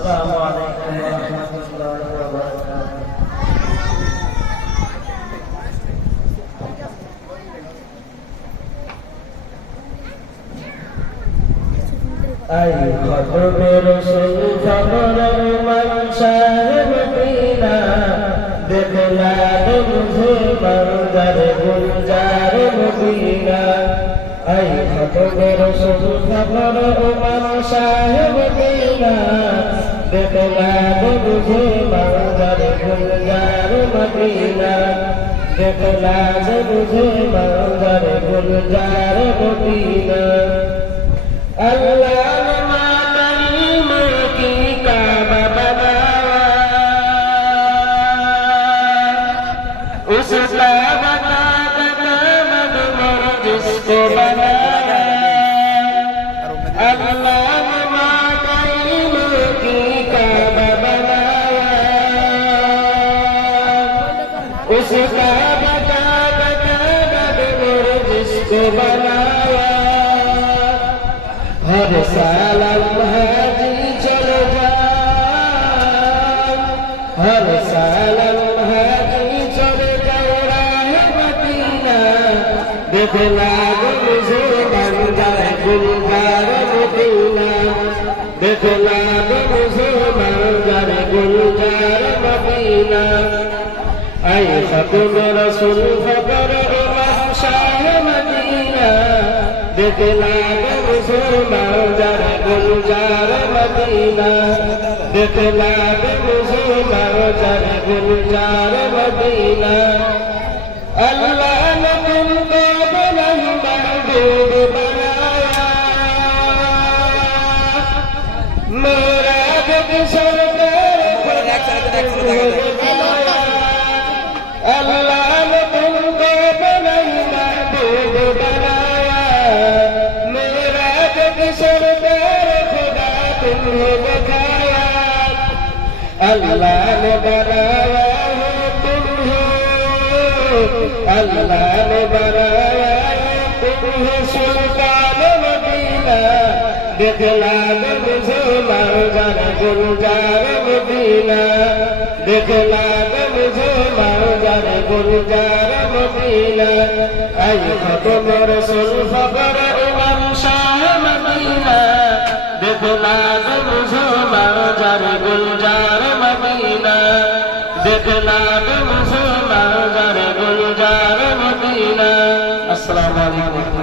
আসসালামু আলাইকুম ওয়া রাহমাতুল্লাহি ওয়া বারাকাতুহু। আই খতমে রসুল খবরের মনসার মদিনা দেখলা মুঝে মনজার গুলজার মদিনা। আই খতমে রসুল খবরের মনসার মদিনা দেখলা মুঝে মনজার গুলজার মদিনা। দেখলা মুঝে মনজার গুলজার মদিনা। अल्लाह ने मातरीम की काबा बनाया, उस काबा का दामन मोर जिसको बनाया। अल्लाह ने मातरीम की काबा बनाया, उस काबा का दामन मोर जिसको बनाया। हर साल हाजी चलो जाओ, हर साल हाजी चले जाओ राह मदीना। देखला मुझे मंजर गुलजार मदीना, देखला मुझे मंजर गुलजार मदीना। आई खत्म रसूल खबर इमाम शाह मदीना देखला मुझे मंजर गुलजार मदीना। देखला मुझे मंजर गुलजार मदीना। अल्लाह ने तुमको नहीं महबूब बनाया, मेरा जग सरकार बनाया। अल्लाह ने तुमको नहीं महबूब बनाया, सरदार खुदा तुम्हें दिखाया। अल्लाह ने बनाया है तुम्हें, अल्लाह ने बनाया है तुम्हें सुल्तान मदीना। देखला मुझे मंजर गुलजार मदीना, देखला मुझे मंजर गुलजार मदीना। आई खत्म रसूल खबर इमाम शाह मदीना देखला मुझे मंजर गुलजार मदीना। देखला मुझे मंजर गुलजार मदीना। अस्सलामु अलैकुम।